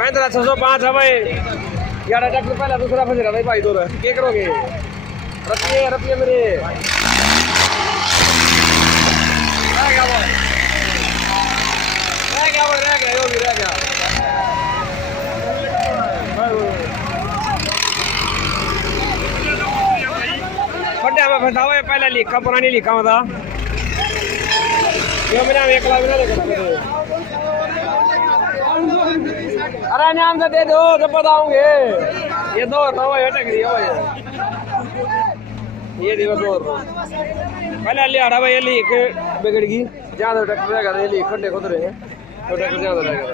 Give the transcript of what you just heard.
महिंद्रा 605 है भाई। 11 ट्रैक्टर पहला दूसरा फंस रहा भाई दो क्या करोगे? रुपये मेरे रह गया खड्डे में फंसा हुआ है। पहले लिखा पुरानी लिखा हुआ था ये मेरा एक लाख ना लेकर। अरे नाम से दे दो जब बताऊंगे। ये दो टकरी हो ये देखो दो पहले लिहाड़ा भाई ये लीक बिगड़ गई। ज्यादा ट्रैक्टर रहेगा ये लीक खड्डे खुद रहे तो ट्रैक्टर ज्यादा रहेगा।